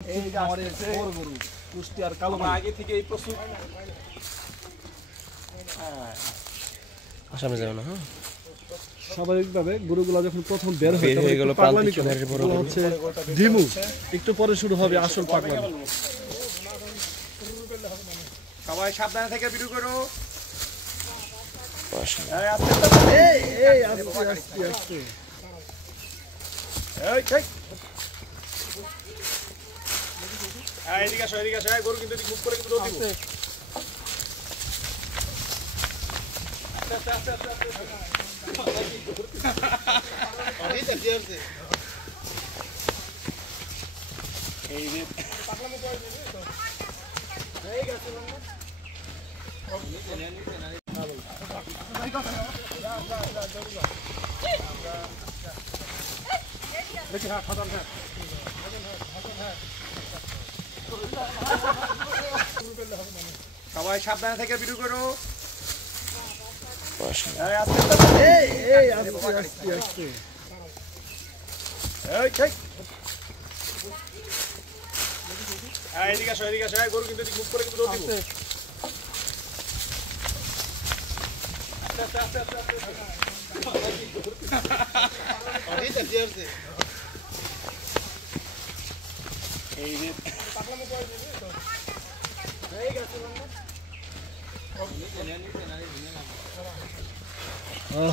এই যে আমার বড় গরু কুষ্টি আর কালো আগে থেকে এই প্রস্তুত সামনে যাবে না। হ্যাঁ, স্বাভাবিকভাবে গরুগুলো যখন প্রথম বের হয়ে গেল হচ্ছে ডিমু, একটু পরে শুরু হবে আসল পাগলামি। সবাই সাবধানে থেকে ভিডিও করো। এদিকে আসো, এদিকে আসো। গরু কিন্তু মুখ করে কিন্তু দৌড় দিচ্ছে। সবাই সাবধানে থেকে ভিডিও করো। এদিকে আসো, এদিকে আসো। গরু কিন্তু মুখ করে কিন্তু দৌড় দিচ্ছে।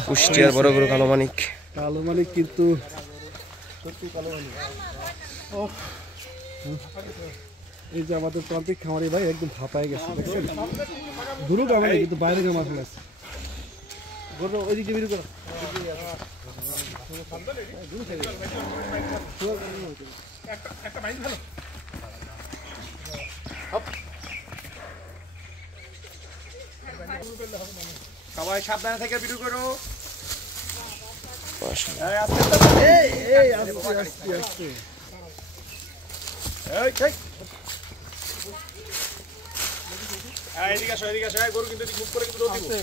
কুষ্টিয়ার বড় গরু কালো মানিক। কালো মানিক কিন্তু সত্যি কালো মানিক। এই যে আমাদের প্রান্তিক খামারি ভাই একদম ফাঁপায় গেছে, দুরু গামে কিন্তু বাইরে গামা চলে আসছে। গরু ওইদিকে বের করো। সবাই সাবধানে থেকে ভিডিও করো। এদিকে আসো, এদিকে আসো। গরু কিন্তু মুখ করে কিন্তু দৌড় দিচ্ছে।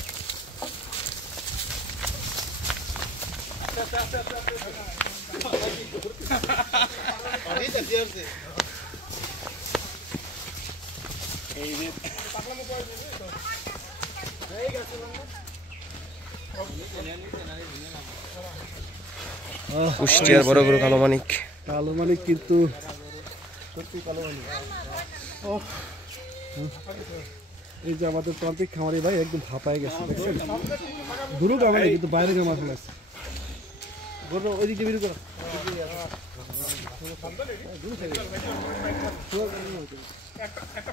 কুষ্টিয়ার বড় গরু কালো মানিক। কালো মানিক কিন্তু সত্যি কালো মানিক। এই যে আমাদের প্রান্তিক খামারি ভাই একদম ফাঁপায় গেছে, দুরু গামে কিন্তু বাইরে গামা চলে আসছে। গরু ওইদিকে বের করো। একটা